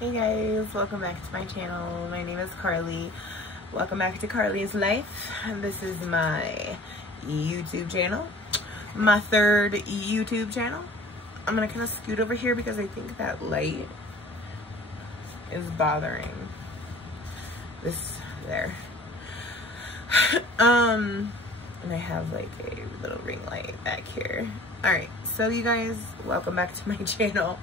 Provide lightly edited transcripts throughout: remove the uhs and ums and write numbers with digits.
Hey guys, welcome back to my channel. My name is Carly. Welcome back to Carly's Life. This is my YouTube channel, my third YouTube channel. I'm gonna kind of scoot over here because I think that light is bothering this there. And I have like a little ring light back here. All right, so you guys, welcome back to my channel.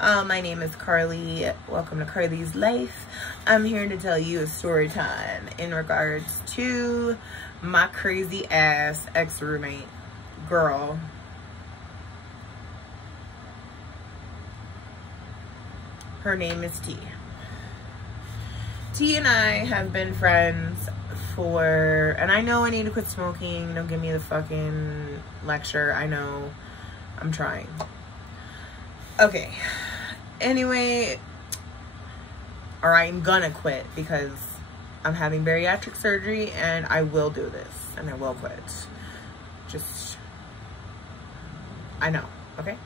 My name is Carly. Welcome to Carly's Life. I'm here to tell you a story time in regards to my crazy ass ex-roommate girl. Her name is T. T and I have been friends for, and I know I need to quit smoking. Don't give me the fucking lecture. I know. I'm trying. Okay. Anyway, or I'm gonna quit because I'm having bariatric surgery and I will do this and I will quit. Just, I know, okay?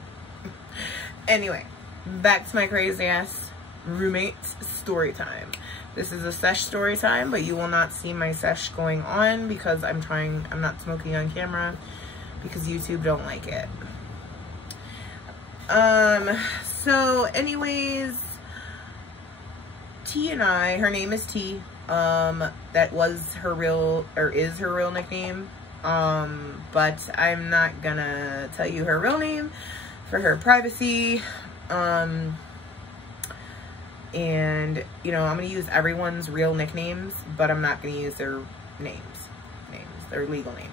Anyway, back to my crazy ass roommate story time. This is a sesh story time, but you will not see my sesh going on because I'm not smoking on camera because YouTube don't like it. So anyways, T and I, her name is T, that was her real, or is her real nickname, but I'm not gonna tell you her real name for her privacy, and, you know, I'm gonna use everyone's real nicknames, but I'm not gonna use their their legal names.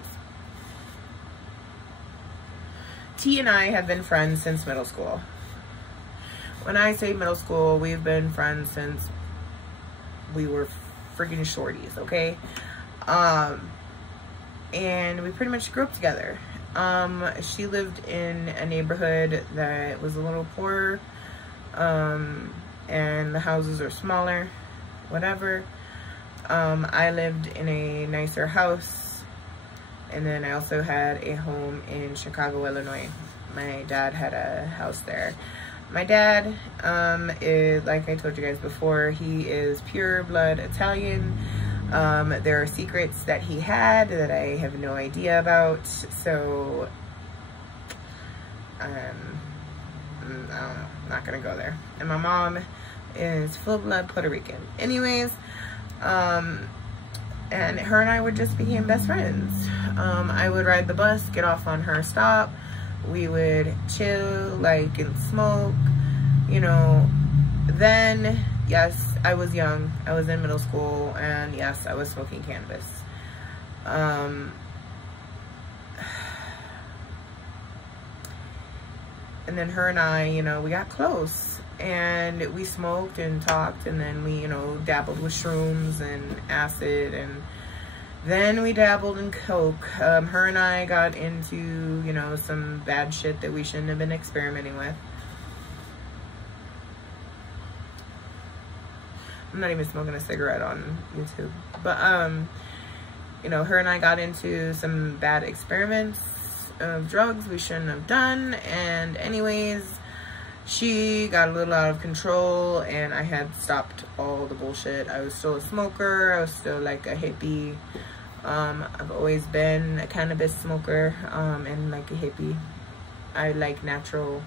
T and I have been friends since middle school. When I say middle school, we've been friends since we were freaking shorties, okay? And we pretty much grew up together. She lived in a neighborhood that was a little poorer, and the houses are smaller, whatever. I lived in a nicer house. And then I also had a home in Chicago, Illinois. My dad had a house there. My dad is, like I told you guys before, he is pure blood Italian. There are secrets that he had that I have no idea about. So, I don't know, not gonna go there. And my mom is full blood Puerto Rican. Anyways, and her and I would just became best friends. I would ride the bus, get off on her stop. We would chill, like, and smoke, you know. Then, yes, I was young. I was in middle school, and yes, I was smoking cannabis. And then her and I, you know, we got close. And we smoked and talked, and then we, you know, dabbled with shrooms and acid, and then we dabbled in coke. Her and I got into, you know, some bad shit that we shouldn't have been experimenting with. I'm not even smoking a cigarette on YouTube. But, you know, her and I got into some bad experiments of drugs we shouldn't have done. And anyways, she got a little out of control and I had stopped all the bullshit. I was still a smoker. I was still like a hippie. I've always been a cannabis smoker, and like a hippie. I like natural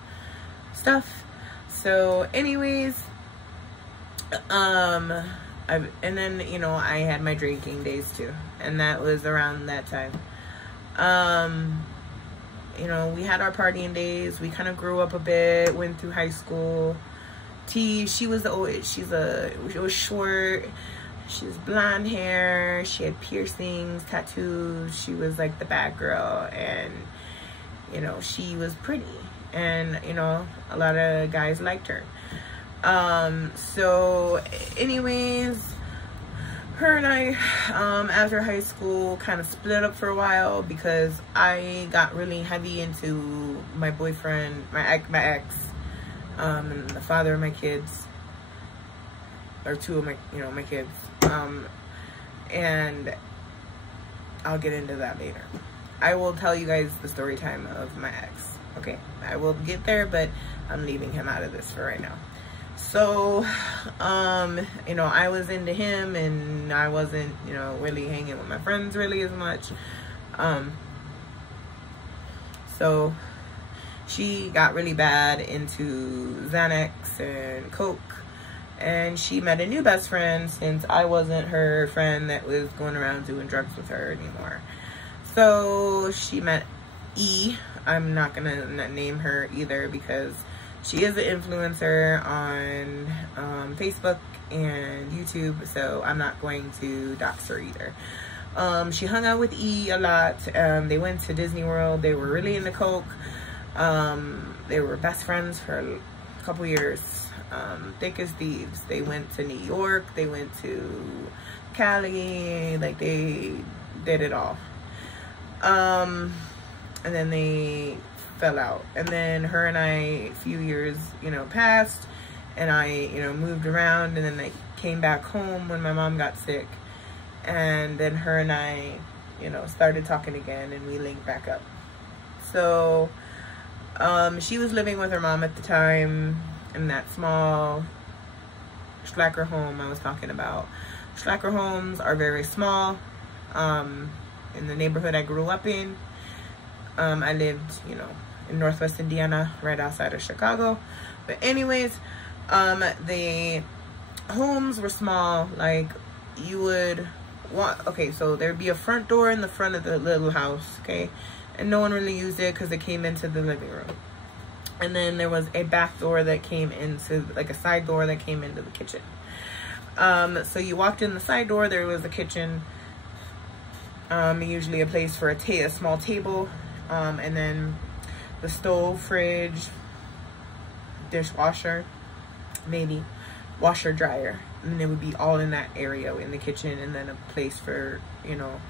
stuff. So anyways, and then, you know, I had my drinking days too. And that was around that time. You know, we had our partying days. We kind of grew up a bit, went through high school. T, she was she was short. She was blonde hair. She had piercings, tattoos. She was like the bad girl. And, you know, she was pretty. And, you know, a lot of guys liked her. So anyways, her and I, after high school, kind of split up for a while because I got really heavy into my boyfriend, my ex, and the father of my kids, or two of my, you know, my kids, and I'll get into that later. I will tell you guys the story time of my ex, okay? I will get there, but I'm leaving him out of this for right now. So, you know, I was into him, and I wasn't, you know, really hanging with my friends really as much. So she got really bad into Xanax and Coke, and she met a new best friend since I wasn't her friend that was going around doing drugs with her anymore. So she met E. I'm not gonna name her either because she is an influencer on Facebook and YouTube, so I'm not going to dox her either. She hung out with E a lot. They went to Disney World. They were really into Coke. They were best friends for a couple years. Thick as thieves. They went to New York. They went to Cali. Like, they did it all. And then they fell out. And then her and I, a few years, you know, passed. And I, you know, moved around. And then I came back home when my mom got sick. And then her and I, you know, started talking again, and we linked back up. So, she was living with her mom at the time in that small Schlacker home I was talking about. Schlacker homes are very small. In the neighborhood I grew up in, I lived, you know, in Northwest Indiana, right outside of Chicago. But anyways, the homes were small. Like, you would want, okay, so there'd be a front door in the front of the little house, okay, and no one really used it because it came into the living room. And then there was a back door that came into, like a side door that came into the kitchen. So you walked in the side door, there was a kitchen, usually a place for a small table, and then the stove, fridge, dishwasher, maybe washer, dryer, and it would be all in that area in the kitchen, and then a place for, you know,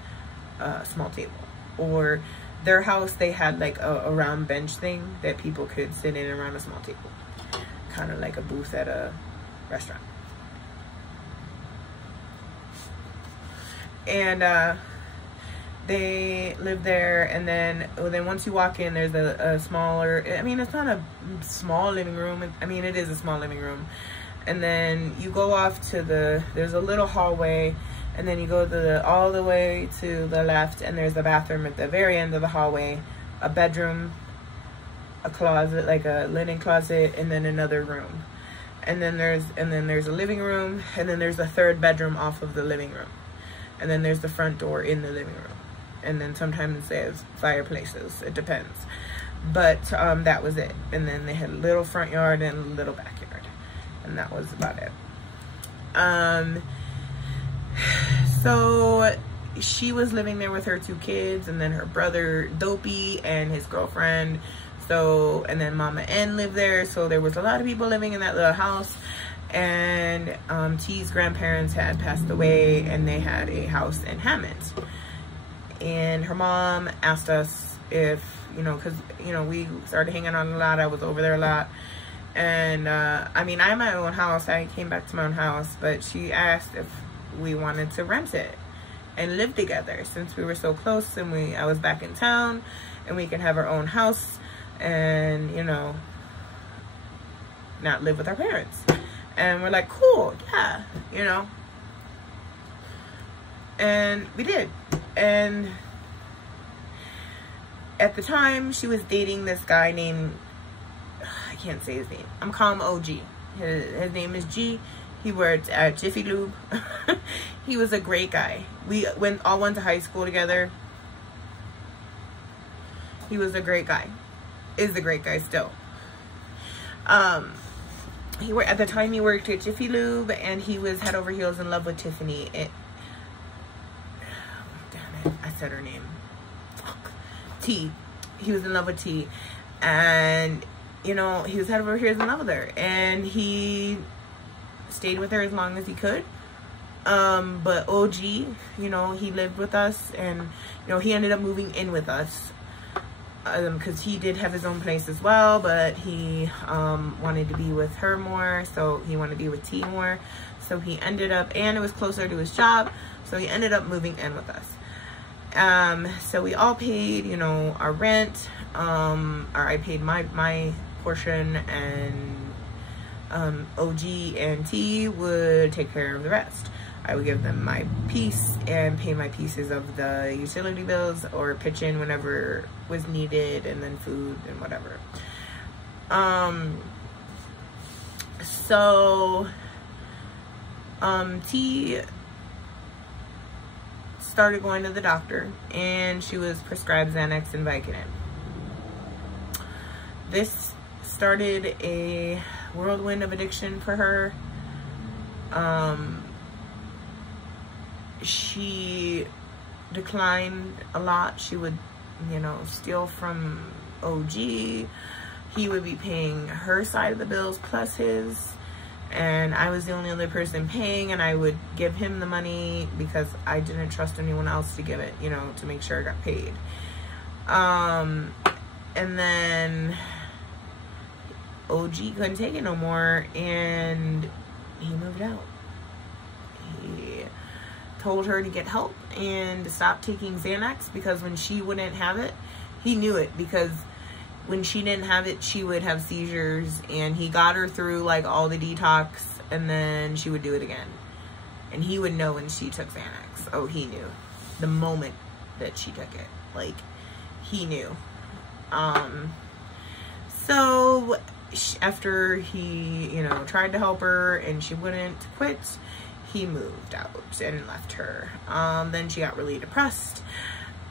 a small table. Or their house, they had like a round bench thing that people could sit in around a small table, kind of like a booth at a restaurant. And they lived there. And then once you walk in, there's a smaller, I mean, it's not a small living room, I mean, it is a small living room. And then you go off to there's a little hallway, and then you go to all the way to the left, and there's a bathroom at the very end of the hallway, a bedroom, a closet, like a linen closet, and then another room. And then there's a living room, and then there's a third bedroom off of the living room. And then there's the front door in the living room. And then sometimes there's fireplaces, it depends. But that was it. And then they had a little front yard and a little backyard. And that was about it. So she was living there with her 2 kids, and then her brother Dopey and his girlfriend. So, and then Mama N lived there. So there was a lot of people living in that little house. And T's grandparents had passed away, and they had a house in Hammond. And her mom asked us if, you know, because, you know, we started hanging out a lot. I was over there a lot. And I mean, I had my own house. I came back to my own house, but she asked if we wanted to rent it and live together since we were so close, and I was back in town, and we can have our own house and, you know, not live with our parents. And we're like, cool, yeah, you know. And we did. And at the time, she was dating this guy named, I can't say his name. I'm calling him OG. His name is G. He worked at Jiffy Lube. He was a great guy. We all went to high school together. He was a great guy. Is a great guy still. At the time he worked at Jiffy Lube, and he was head over heels in love with Tiffany. Damn it, I said her name. Fuck. T. He was in love with T, and, you know, he was head over heels in love with her, and he stayed with her as long as he could. But OG, you know, he lived with us, and, you know, he ended up moving in with us. Because he did have his own place as well, but he wanted to be with her more, so he wanted to be with T more. So he ended up, and it was closer to his job, so he ended up moving in with us. So we all paid, you know, our rent, or I paid my portion, and OG and T would take care of the rest. I would give them my piece and pay my pieces of the utility bills, or pitch in whenever was needed, and then food and whatever. So T started going to the doctor, and she was prescribed Xanax and Vicodin. This started a whirlwind of addiction for her. She declined a lot. She would, you know, steal from OG. He would be paying her side of the bills plus his, and I was the only other person paying, and I would give him the money because I didn't trust anyone else to give it, you know, to make sure I got paid. And then OG couldn't take it no more, and he moved out. He told her to get help and to stop taking Xanax, because when she wouldn't have it, he knew it, because when she didn't have it, she would have seizures, and he got her through like all the detox, and then she would do it again. And he would know when she took Xanax. Oh, he knew the moment that she took it. Like, he knew. So after he, you know, tried to help her and she wouldn't quit, he moved out and left her. Then she got really depressed,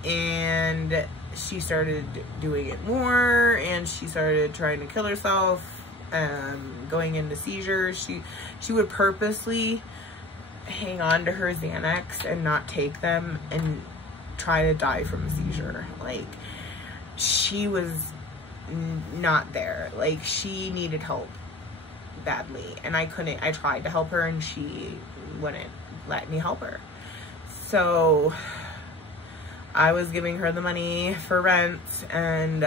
and she started doing it more, and she started trying to kill herself, going into seizures. She would purposely hang on to her Xanax and not take them and try to die from a seizure. Like, she was not there. Like, she needed help badly, and I couldn't. I tried to help her, and she wouldn't let me help her. So I was giving her the money for rent, and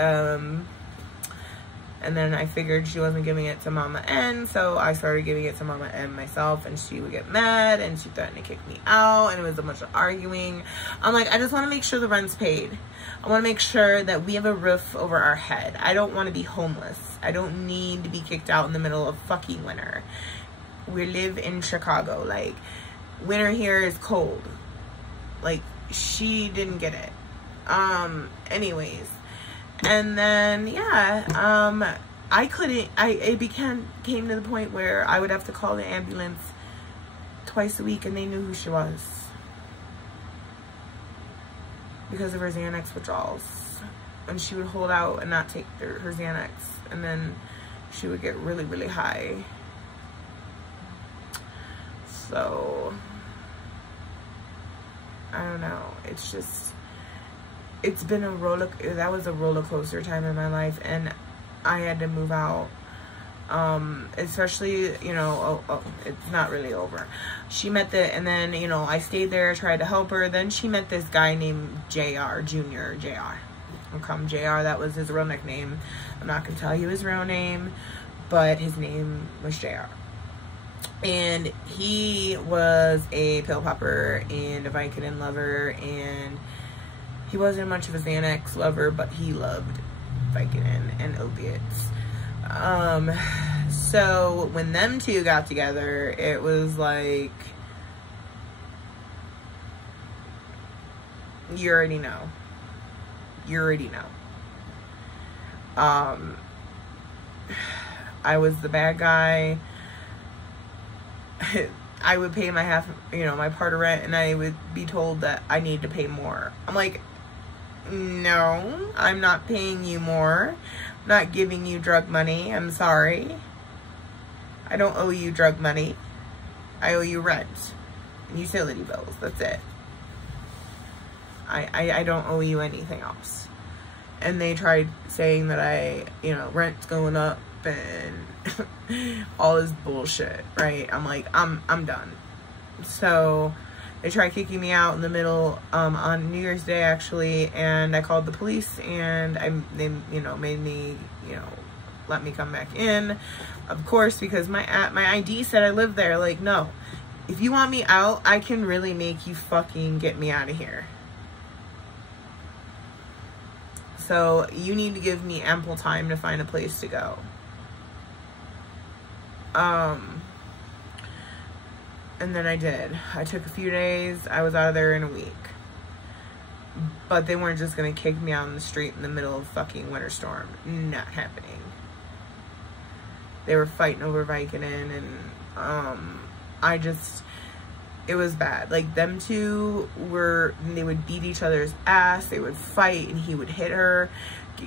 then I figured she wasn't giving it to Mama N, so I started giving it to Mama N myself, and she would get mad, and she threatened to kick me out, and it was a bunch of arguing. I'm like, I just want to make sure the rent's paid. I want to make sure that we have a roof over our head. I don't want to be homeless. I don't need to be kicked out in the middle of fucking winter. We live in Chicago. Like, winter here is cold. Like, she didn't get it. Anyways. And then, yeah, it came to the point where I would have to call the ambulance twice a week, and they knew who she was because of her Xanax withdrawals. And she would hold out and not take her Xanax, and then she would get really, really high. So I don't know. It's just, it's been that was a roller coaster time in my life, and I had to move out. Especially, you know, it's not really over. She met and then, you know, I stayed there, tried to help her. Then she met this guy named JR, Junior JR. JR, that was his real nickname. I'm not gonna tell you his real name, but his name was JR. And he was a pill popper and a Vicodin lover, and he wasn't much of a Xanax lover, but he loved Vicodin and opiates. So when them two got together, it was like, you already know. You already know. I was the bad guy. I would pay my half, you know, my part of rent, and I would be told that I need to pay more. I'm like, no, I'm not paying you more. I'm not giving you drug money. I'm sorry. I don't owe you drug money. I owe you rent and utility bills. That's it. I don't owe you anything else. And they tried saying that you know, rent's going up and all this bullshit, right? I'm like, I'm done. So they tried kicking me out in the middle on New Year's Day, actually, and I called the police, and they, you know, made me, you know, let me come back in, of course, because my ID said I lived there. Like, no, if you want me out, I can really make you fucking get me out of here. So you need to give me ample time to find a place to go. And then I did. I took a few days. I was out of there in a week. But they weren't just gonna kick me out on the street in the middle of fucking winter storm. Not happening. They were fighting over Vicodin, and it was bad. Like, them two they would beat each other's ass. They would fight, and he would hit her,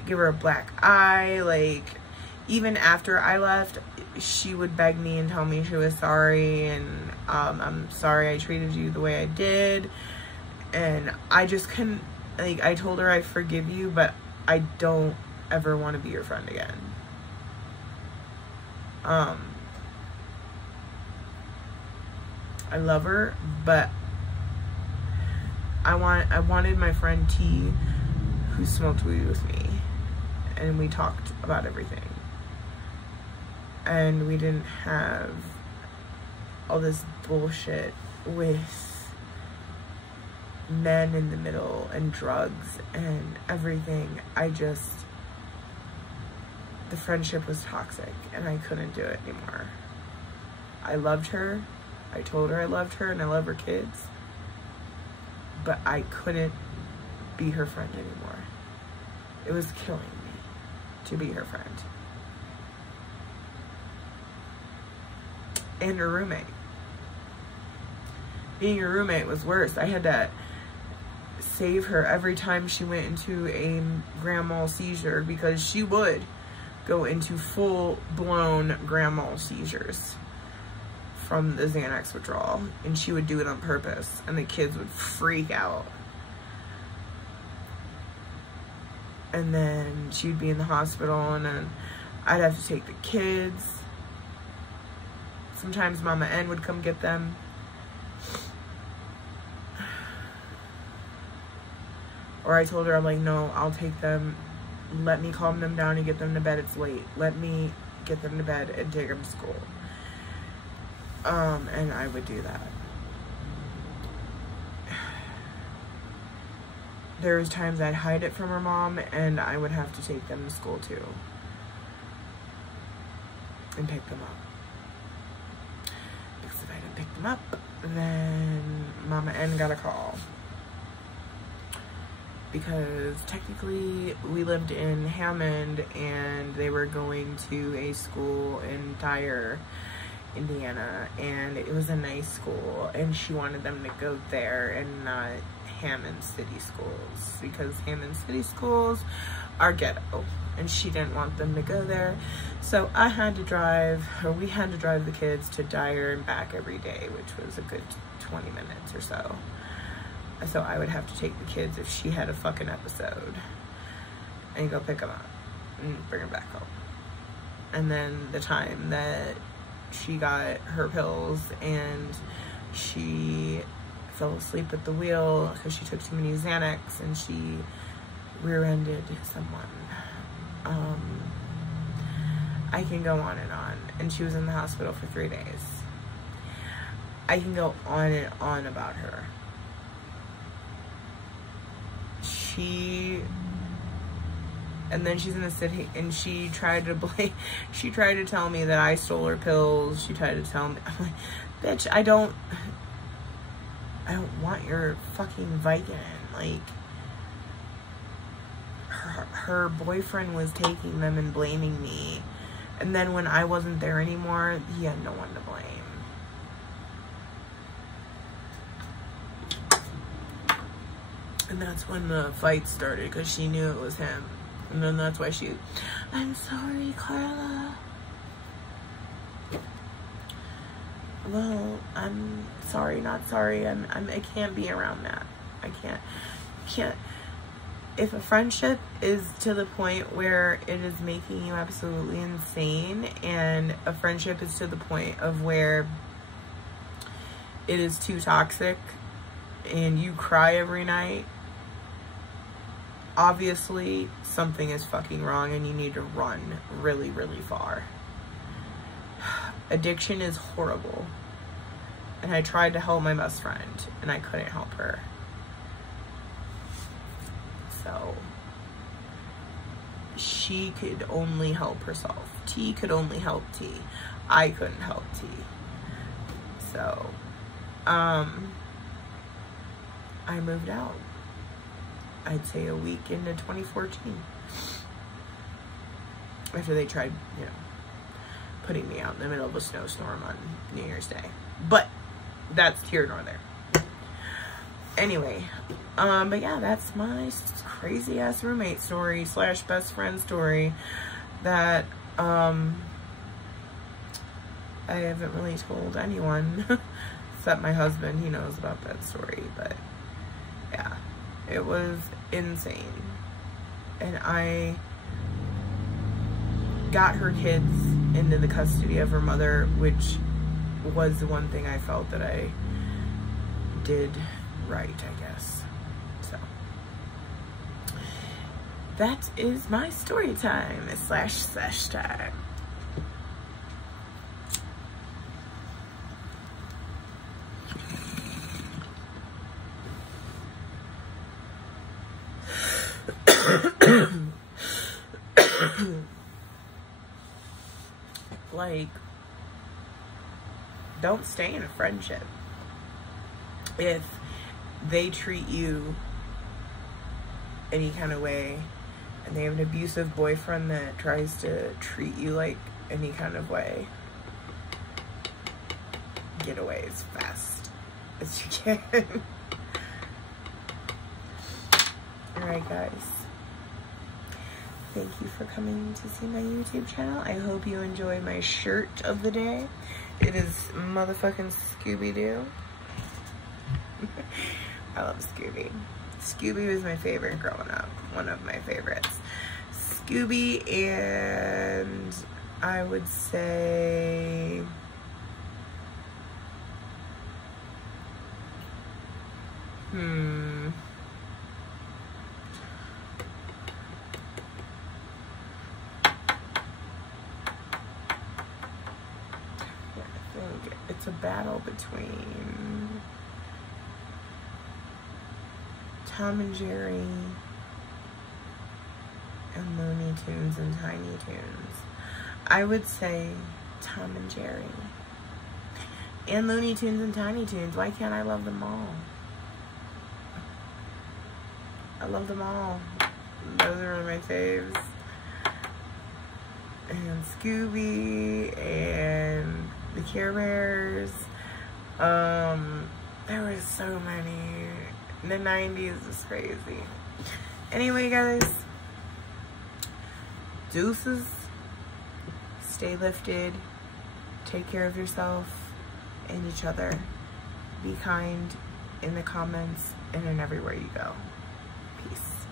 give her a black eye. Like, even after I left, she would beg me and tell me she was sorry, and I'm sorry I treated you the way I did. And I just couldn't, like, I told her I forgive you, but I don't ever want to be your friend again. I love her, but I wanted my friend T, who smoked weed with me, and we talked about everything. And we didn't have all this bullshit with men in the middle and drugs and everything. The friendship was toxic, and I couldn't do it anymore. I loved her. I told her I loved her, and I love her kids. But I couldn't be her friend anymore. It was killing me to be her friend. And her roommate. Being her roommate was worse. I had to save her every time she went into a grand mal seizure, because she would go into full-blown grand mal seizures from the Xanax withdrawal, and she would do it on purpose, and the kids would freak out. And then she'd be in the hospital, and then I'd have to take the kids. Sometimes Mama N would come get them. Or I told her, I'm like, no, I'll take them. Let me calm them down and get them to bed. It's late. Let me get them to bed and take them to school. And I would do that. There was times I'd hide it from her mom, and I would have to take them to school too. And pick them up. Because if I didn't pick them up, then Mama N got a call. Because technically we lived in Hammond, and they were going to a school in Dyer, Indiana, and it was a nice school, and she wanted them to go there and not Hammond City schools, because Hammond City schools are ghetto, and she didn't want them to go there. So I had to drive, or we had to drive the kids to Dyer and back every day, which was a good 20 minutes or so. So I would have to take the kids if she had a fucking episode, and go pick them up and bring them back home. And then the time that she got her pills and she fell asleep at the wheel because she took too many Xanax, and she rear-ended someone. I can go on, and she was in the hospital for 3 days. I can go on and on about her. And then she's in the city, and she tried to tell me that I stole her pills. She tried to tell me, I'm like, bitch, I don't want your fucking Vicodin. Like, her boyfriend was taking them and blaming me. And then when I wasn't there anymore, he had no one to blame. And that's when the fight started, because she knew it was him. And then that's why I'm sorry, Carla. Well, I'm sorry, not sorry. I can't be around that. I can't. If a friendship is to the point where it is making you absolutely insane, and a friendship is to the point of where it is too toxic and you cry every night, obviously something is fucking wrong, and you need to run really, really far. Addiction is horrible. And I tried to help my best friend, and I couldn't help her. So she could only help herself. T could only help T. I couldn't help T. So, I moved out. I'd say a week into 2014. After they tried, you know, putting me out in the middle of a snowstorm on New Year's Day. But that's here nor there. Anyway, but yeah, that's my crazy ass roommate story / best friend story that I haven't really told anyone except my husband. He knows about that story, but yeah, it was insane. And I got her kids into the custody of her mother, which was the one thing I felt that I did right, I guess. So that is my story time / sesh time. Like, don't stay in a friendship if they treat you any kind of way and they have an abusive boyfriend that tries to treat you like any kind of way. Get away as fast as you can. Alright, guys. Thank you for coming to see my YouTube channel. I hope you enjoy my shirt of the day. It is motherfucking Scooby-Doo. I love Scooby. Scooby was my favorite growing up. One of my favorites. Scooby, and I would say it's a battle between Tom and Jerry and Looney Tunes and Tiny Toons. I would say Tom and Jerry. And Looney Tunes and Tiny Toons. Why can't I love them all? I love them all. Those are my faves. And Scooby and the Care Bears. There were so many. The 90s was crazy. Anyway, guys, deuces. Stay lifted. Take care of yourself and each other. Be kind in the comments and in everywhere you go. Peace.